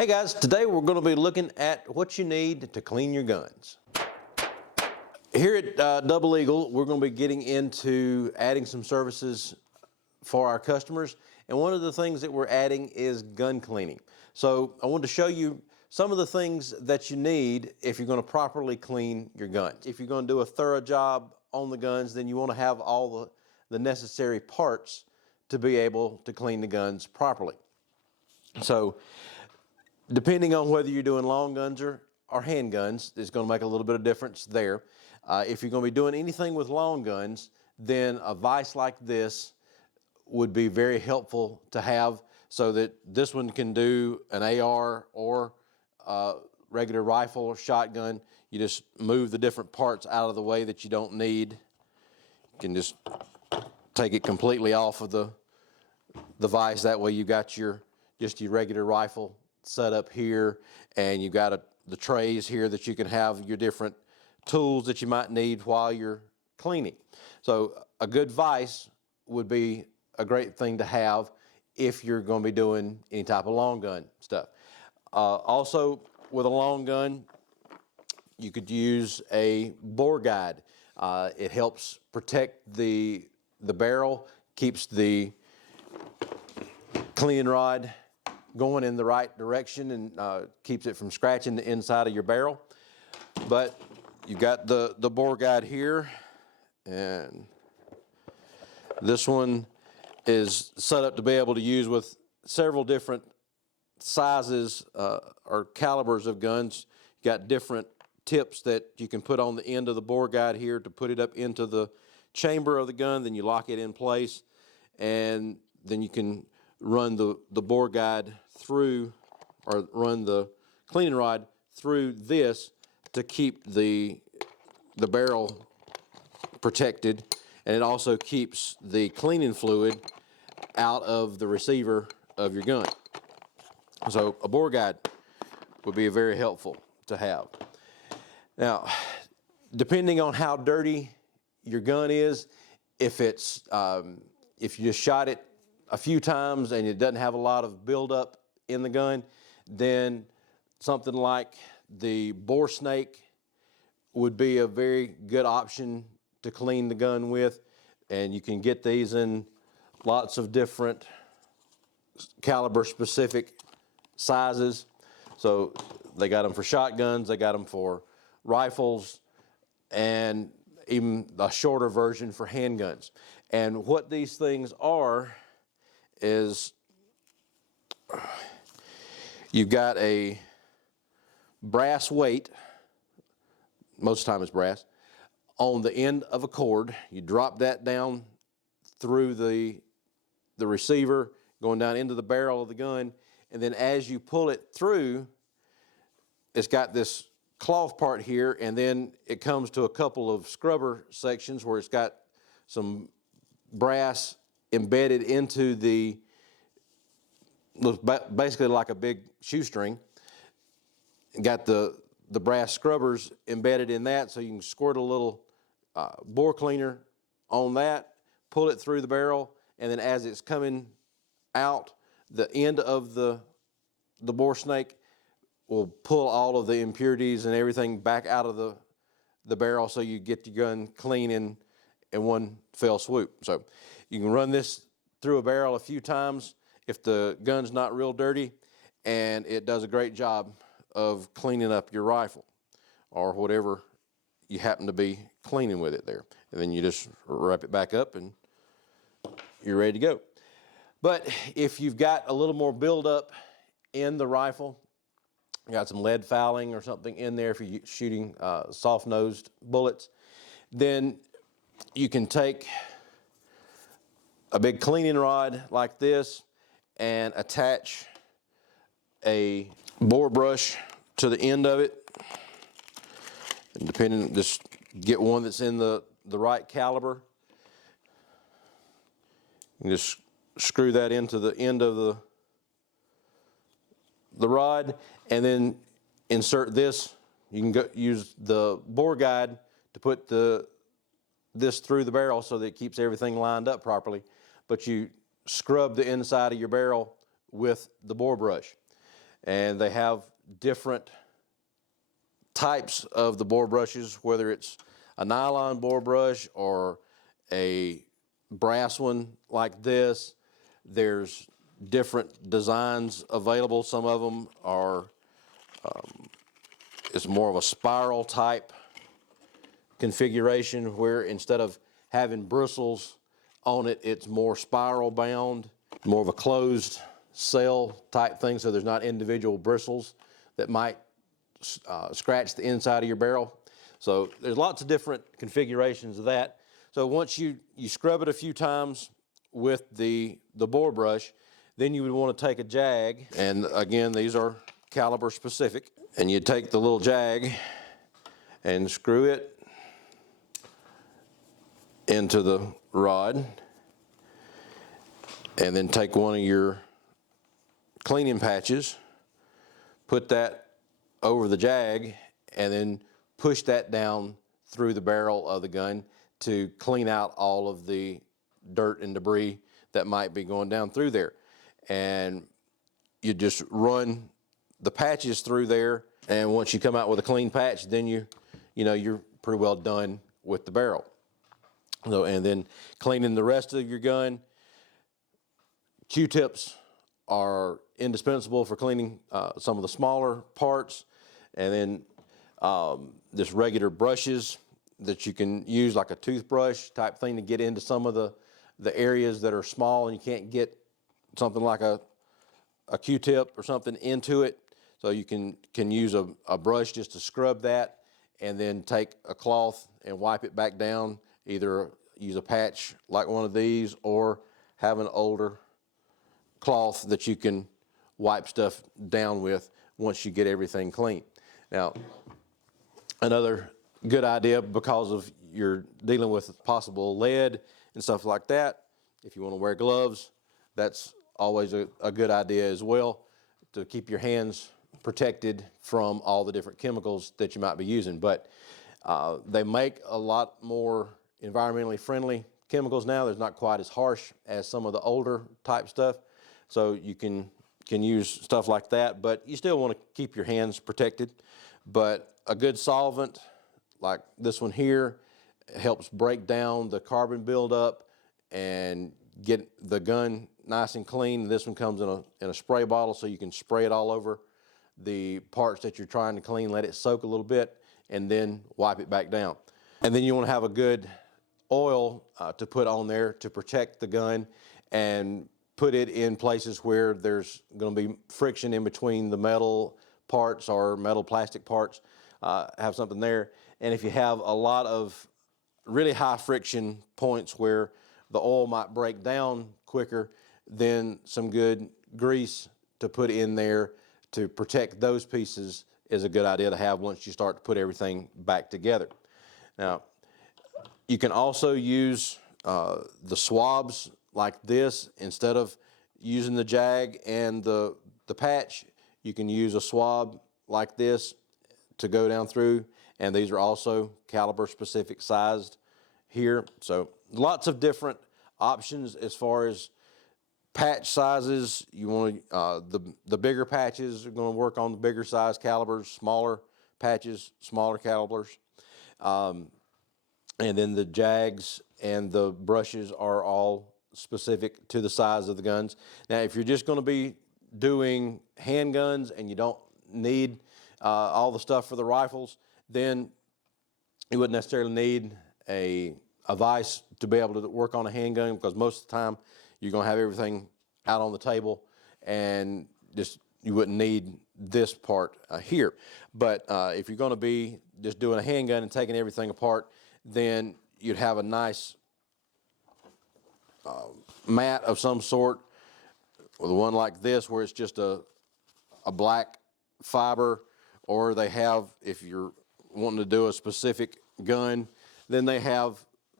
Hey guys, today we're going to be looking at what you need to clean your guns. Here at Double Eagle, we're going to be getting into adding some services for our customers, and one of the things that we're adding is gun cleaning. So I wanted to show you some of the things that you need if you're going to properly clean your guns. If you're going to do a thorough job on the guns, then you want to have all the necessary parts to be able to clean the guns properly. So depending on whether you're doing long guns or handguns, it's going to make a little bit of difference there. If you're going to be doing anything with long guns, then a vise like this would be very helpful to have, so that this one can do an AR or regular rifle or shotgun. You just move the different parts out of the way that you don't need. You can just take it completely off of the vise. That way you got just your regular rifle set up here, and you've got the trays here that you can have your different tools that you might need while you're cleaning. So a good vise would be a great thing to have if you're going to be doing any type of long gun stuff. Also, with a long gun, you could use a bore guide. It helps protect the barrel, keeps the cleaning rod going in the right direction, and keeps it from scratching the inside of your barrel. But you've got the bore guide here, and this one is set up to be able to use with several different sizes or calibers of guns. You got different tips that you can put on the end of the bore guide here to put it up into the chamber of the gun. Then you lock it in place, and then you can run the bore guide through, or run the cleaning rod through this to keep the barrel protected, and it also keeps the cleaning fluid out of the receiver of your gun. So a bore guide would be very helpful to have. Now, depending on how dirty your gun is, if you just shot it a few times and it doesn't have a lot of buildup in the gun, then something like the bore snake would be a very good option to clean the gun with. And you can get these in lots of different caliber specific sizes. So they got them for shotguns, they got them for rifles, and even a shorter version for handguns. And what these things are is, you've got a brass weight, most of the time it's brass, on the end of a cord. You drop that down through the receiver, going down into the barrel of the gun, and then as you pull it through, it's got this cloth part here, and then it comes to a couple of scrubber sections where it's got some brass embedded into basically like a big shoestring. Got the brass scrubbers embedded in that, so you can squirt a little bore cleaner on that, pull it through the barrel, and then as it's coming out, the end of the bore snake will pull all of the impurities and everything back out of the barrel, so you get your gun clean in one fell swoop. So you can run this through a barrel a few times if the gun's not real dirty, and it does a great job of cleaning up your rifle or whatever you happen to be cleaning with it there. And then you just wrap it back up and you're ready to go. But if you've got a little more buildup in the rifle, you got some lead fouling or something in there if you're shooting soft-nosed bullets, then you can take a big cleaning rod like this and attach a bore brush to the end of it. And depending, just get one that's in the right caliber. You just screw that into the end of the rod, and then insert this. You can use the bore guide to put this through the barrel so that it keeps everything lined up properly. But you scrub the inside of your barrel with the bore brush. and they have different types of the bore brushes, whether it's a nylon bore brush or a brass one like this. There's different designs available. Some of them are, it's more of a spiral type configuration where instead of having bristles on it, it's more spiral bound, more of a closed cell type thing, so there's not individual bristles that might scratch the inside of your barrel. So there's lots of different configurations of that. So once you scrub it a few times with the bore brush, then you would want to take a jag, and again, these are caliber specific, and you take the little jag and screw it into the rod, and then take one of your cleaning patches, put that over the jag, and then push that down through the barrel of the gun to clean out all of the dirt and debris that might be going down through there. And you just run the patches through there, and once you come out with a clean patch, then you know you're pretty well done with the barrel. So, and then cleaning the rest of your gun, Q-tips are indispensable for cleaning some of the smaller parts, and then just regular brushes that you can use, like a toothbrush type thing, to get into some of the areas that are small and you can't get something like a Q-tip or something into it. So you can use a brush just to scrub that, and then take a cloth and wipe it back down. Either use a patch like one of these, or have an older cloth that you can wipe stuff down with once you get everything clean. Now, another good idea, because of you're dealing with possible lead and stuff like that, if you want to wear gloves, that's always a good idea as well, to keep your hands protected from all the different chemicals that you might be using. But they make a lot more environmentally friendly chemicals now. There's not quite as harsh as some of the older type stuff, so you can use stuff like that, but you still want to keep your hands protected. But a good solvent like this one here helps break down the carbon buildup and get the gun nice and clean. This one comes in a spray bottle, so you can spray it all over the parts that you're trying to clean, let it soak a little bit, and then wipe it back down. And then you want to have a good oil to put on there to protect the gun, and put it in places where there's going to be friction in between the metal parts or metal plastic parts. Have something there. And if you have a lot of really high friction points where the oil might break down quicker, then some good grease to put in there to protect those pieces is a good idea to have once you start to put everything back together. Now, you can also use the swabs like this. Instead of using the jag and the patch, you can use a swab like this to go down through, and these are also caliber specific sized here. So lots of different options as far as patch sizes. You want the bigger patches are going to work on the bigger size calibers, smaller patches, smaller calibers. And then the jags and the brushes are all specific to the size of the guns. Now, if you're just going to be doing handguns and you don't need all the stuff for the rifles, then you wouldn't necessarily need a vise to be able to work on a handgun, because most of the time you're going to have everything out on the table, and just you wouldn't need this part here. But if you're going to be just doing a handgun and taking everything apart, then you'd have a nice mat of some sort, with one like this where it's just a black fiber, or they have, if you're wanting to do a specific gun, then they have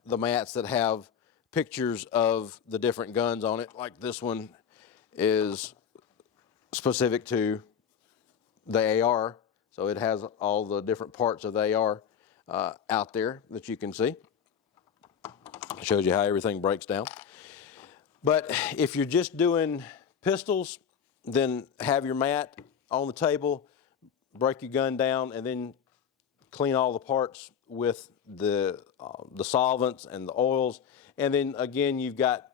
the mats that have pictures of the different guns on it. Like this one is specific to the AR, so it has all the different parts of the AR out there that you can see. Shows you how everything breaks down. But if you're just doing pistols, then have your mat on the table, break your gun down, and then clean all the parts with the solvents and the oils. And then again, you've got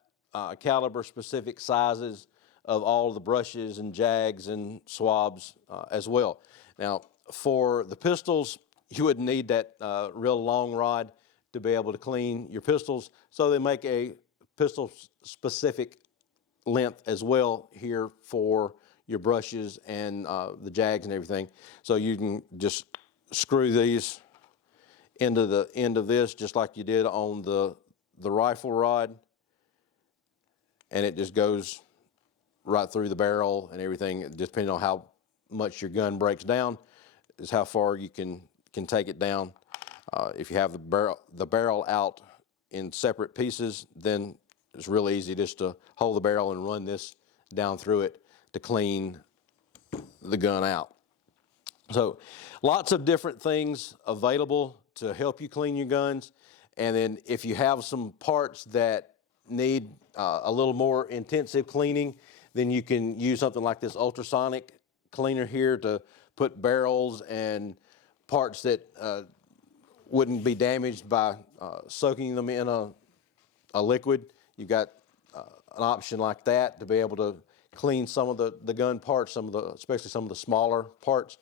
caliber specific sizes of all the brushes and jags and swabs as well. Now, for the pistols, you would need that real long rod to be able to clean your pistols. So they make a pistol specific length as well here for your brushes and the jags and everything. So you can just screw these into the end of this just like you did on the rifle rod, and it just goes right through the barrel and everything. Just depending on how much your gun breaks down is how far you can take it down. If you have the barrel out in separate pieces, then it's real easy just to hold the barrel and run this down through it to clean the gun out. So lots of different things available to help you clean your guns. And then if you have some parts that need a little more intensive cleaning, then you can use something like this ultrasonic cleaner here to put barrels and parts that wouldn't be damaged by soaking them in a liquid. You've got an option like that to be able to clean some of the gun parts, especially some of the smaller parts.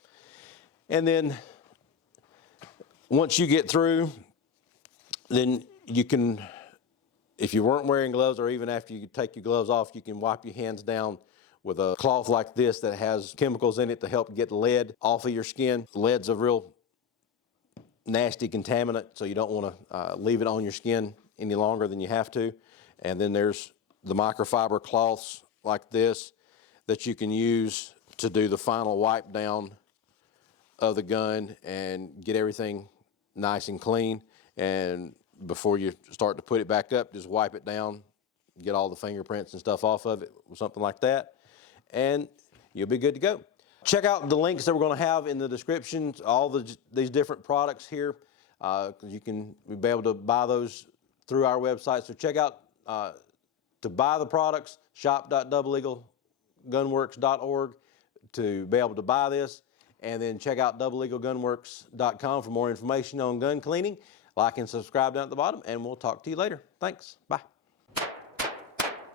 And then once you get through, then you can, if you weren't wearing gloves, or even after you take your gloves off, you can wipe your hands down with a cloth like this that has chemicals in it to help get lead off of your skin. Lead's a real nasty contaminant, so you don't want to leave it on your skin any longer than you have to. And then there's the microfiber cloths like this that you can use to do the final wipe down of the gun and get everything nice and clean. And before you start to put it back up, just wipe it down, get all the fingerprints and stuff off of it with something like that, and you'll be good to go. Check out the links that we're going to have in the description, all these different products here, because you'll be able to buy those through our website. So check out, to buy the products, shop.doubleeaglegunworks.org to be able to buy this, and then check out doubleeaglegunworks.com for more information on gun cleaning. Like and subscribe down at the bottom, and we'll talk to you later. Thanks. Bye.